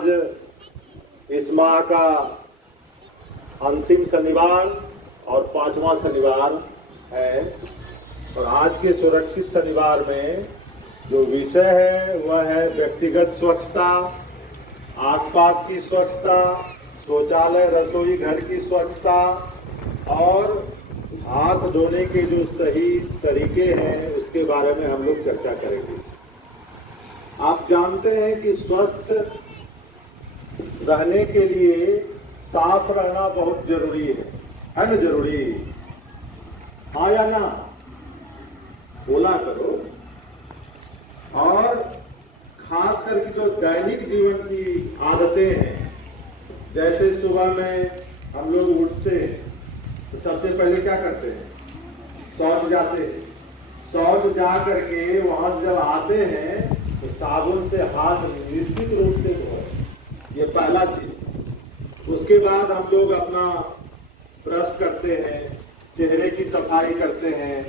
आज इस माह का अंतिम शनिवार और 5वां शनिवार है और आज के सुरक्षित शनिवार में जो विषय है वह है व्यक्तिगत स्वच्छता, आसपास की स्वच्छता, शौचालय रसोई घर की स्वच्छता और हाथ धोने के जो सही तरीके हैं उसके बारे में हम लोग चर्चा करेंगे। आप जानते हैं कि स्वस्थ रहने के लिए साफ रहना बहुत जरूरी है ना? जरूरी, हाँ या ना? बोला करो। और खास करके जो दैनिक जीवन की आदतें हैं, जैसे सुबह में हम लोग उठते हैं तो सबसे पहले क्या करते हैं? शौच जाते हैं। शौच जा करके वहां से जब आते हैं तो साबुन से हाथ निश्चित रूप से धोए, ये पहला चीज। उसके बाद हम लोग अपना ब्रश करते हैं, चेहरे की सफाई करते हैं,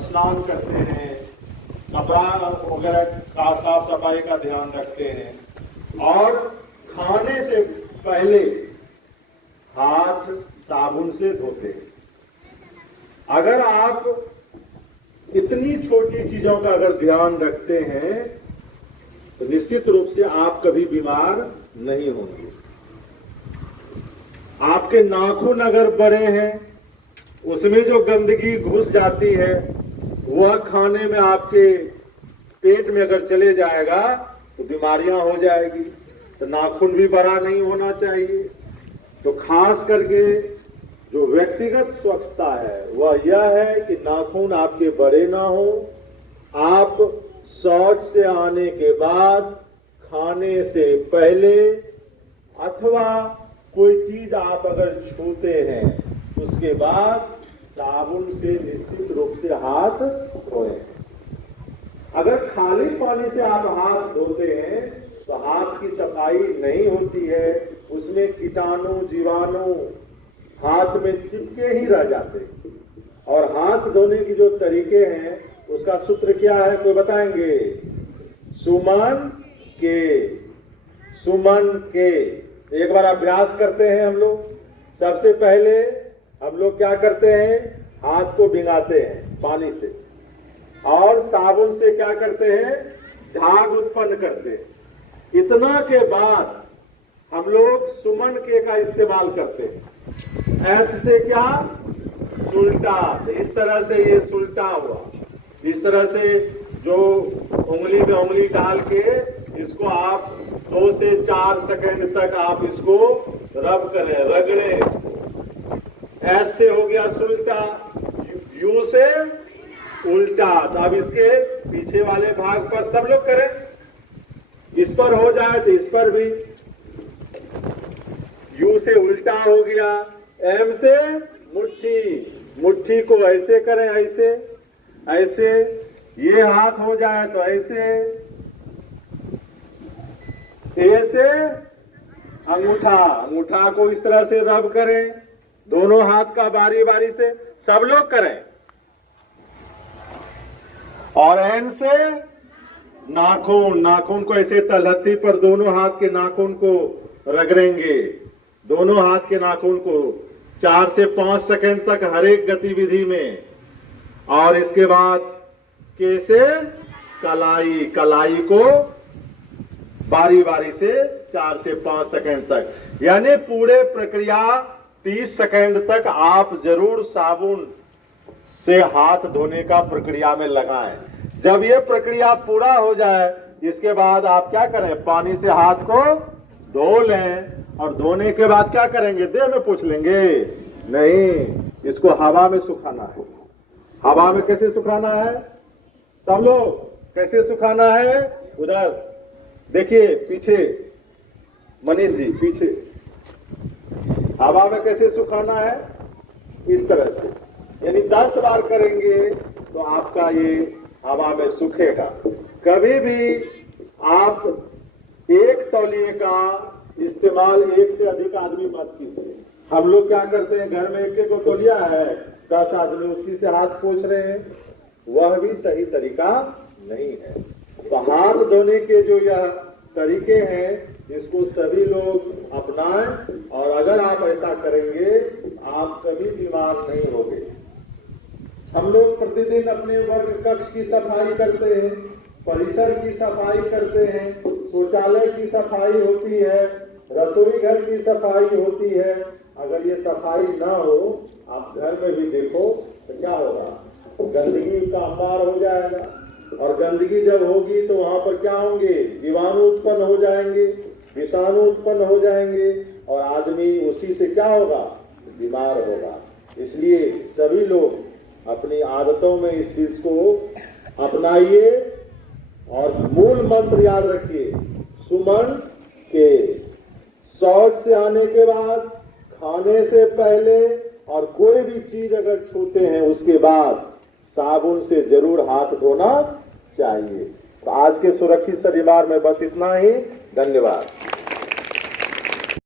स्नान करते हैं, कपड़ा वगैरह का साफ सफाई का ध्यान रखते हैं और खाने से पहले हाथ साबुन से धोते हैं। अगर आप इतनी छोटी चीजों का अगर ध्यान रखते हैं तो निश्चित रूप से आप कभी बीमार नहीं होंगे। आपके नाखून अगर बड़े हैं, उसमें जो गंदगी घुस जाती है वह खाने में आपके पेट में अगर चले जाएगा तो बीमारियां हो जाएगी। तो नाखून भी बड़ा नहीं होना चाहिए। तो खास करके जो व्यक्तिगत स्वच्छता है वह यह है कि नाखून आपके बड़े ना हो। आप शौच से आने के बाद, खाने से पहले अथवा कोई चीज आप अगर छूते हैं उसके बाद साबुन से निश्चित रूप से हाथ धोएं। अगर खाली पानी से आप हाथ धोते हैं तो हाथ की सफाई नहीं होती है, उसमें कीटाणु जीवाणु हाथ में चिपके ही रह जाते हैं। और हाथ धोने की जो तरीके हैं उसका सूत्र क्या है, कोई बताएंगे? सुमन के। एक बार अभ्यास करते हैं हम लोग। सबसे पहले हम लोग क्या करते हैं? हाथ को भिगाते हैं पानी से और साबुन से क्या करते हैं? झाग उत्पन्न करते हैं। इतना के बाद हम लोग सुमन के का इस्तेमाल करते हैं। ऐसे से क्या? सुलटा। इस तरह से ये सुलटा हुआ। इस तरह से जो उंगली में उंगली डाल के इसको आप 2 से 4 सेकंड तक आप इसको रब करें, रगड़े। ऐसे हो गया सुलटा। यू से उल्टा। तो अब इसके पीछे वाले भाग पर सब लोग करें। इस पर हो जाए तो इस पर भी। यू से उल्टा हो गया। एम से मुट्ठी। मुट्ठी को ऐसे करें, ऐसे। ये हाथ हो जाए तो ऐसे। ए से अंगूठा। अंगूठा को इस तरह से रब करें, दोनों हाथ का बारी बारी से। सब लोग करें। और एन से नाखून। नाखून को ऐसे तलहत्ती पर दोनों हाथ के नाखून को रगड़ेंगे। दोनों हाथ के नाखून को 4 से 5 सेकंड तक हर एक गतिविधि में। और इसके बाद के से कलाई। कलाई को बारी बारी से 4 से 5 सेकंड तक। यानी पूरे प्रक्रिया 30 सेकंड तक आप जरूर साबुन से हाथ धोने का प्रक्रिया में लगाएं। जब ये प्रक्रिया पूरा हो जाए इसके बाद आप क्या करें? पानी से हाथ को धो लें। और धोने के बाद क्या करेंगे? देह में पोंछ लेंगे? नहीं, इसको हवा में सुखाना है। हवा में कैसे सुखाना है? सब लोग कैसे सुखाना है? उधर देखिए पीछे, मनीष जी पीछे। हवा में कैसे सुखाना है? इस तरह से। यानी 10 बार करेंगे तो आपका ये हवा में सूखेगा। कभी भी आप एक तौलिए का इस्तेमाल एक से अधिक आदमी मत कीजिए। हम लोग क्या करते हैं, घर में एक को तौलिया है, 10 आदमी उसी से हाथ पोंछ रहे हैं, वह भी सही तरीका नहीं है। तो हाथ धोने के जो यह तरीके हैं जिसको सभी लोग अपनाएं, और अगर आप ऐसा करेंगे आप कभी बीमार नहीं होंगे। हम लोग प्रतिदिन अपने वर्ग कक्ष की सफाई करते हैं, परिसर की सफाई करते हैं, शौचालय की सफाई होती है, रसोई घर की सफाई होती है। अगर ये सफाई ना हो, आप घर में भी देखो तो क्या होगा, गंदगी का अंबार हो जाएगा, और गंदगी जब होगी तो वहां पर क्या होंगे, जीवाणु उत्पन्न हो जाएंगे, विषाणु उत्पन्न हो जाएंगे, और आदमी उसी से क्या होगा, बीमार होगा। इसलिए सभी लोग अपनी आदतों में इस चीज को अपनाइए, और मूल मंत्र याद रखिए, सुमन के शौच से आने के बाद, खाने से पहले, और कोई भी चीज अगर छूते हैं उसके बाद साबुन से जरूर हाथ धोना चाहिए। तो आज के सुरक्षित शनिवार में बस इतना ही। धन्यवाद।